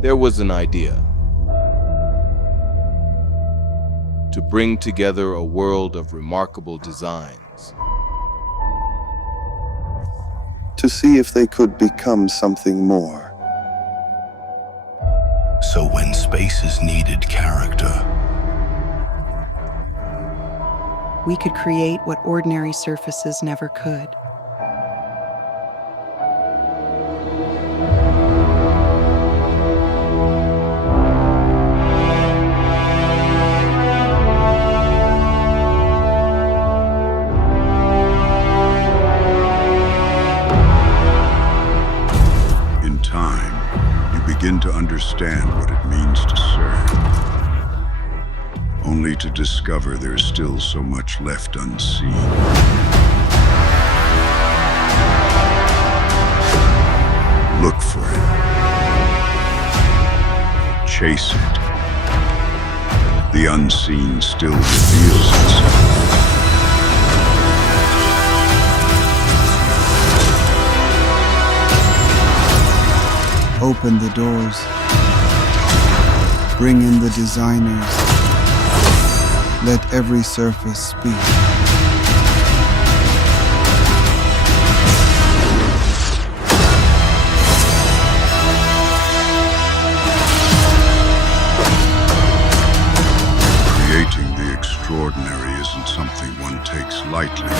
There was an idea to bring together a world of remarkable designs. To see if they could become something more. So when spaces needed character, we could create what ordinary surfaces never could. In time, you begin to understand what it means to serve, only to discover there's still so much left unseen. Look for it. Chase it. The unseen still reveals itself. Open the doors. Bring in the designers. Let every surface speak. Creating the extraordinary isn't something one takes lightly.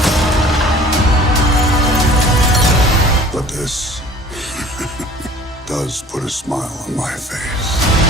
But this does put a smile on my face.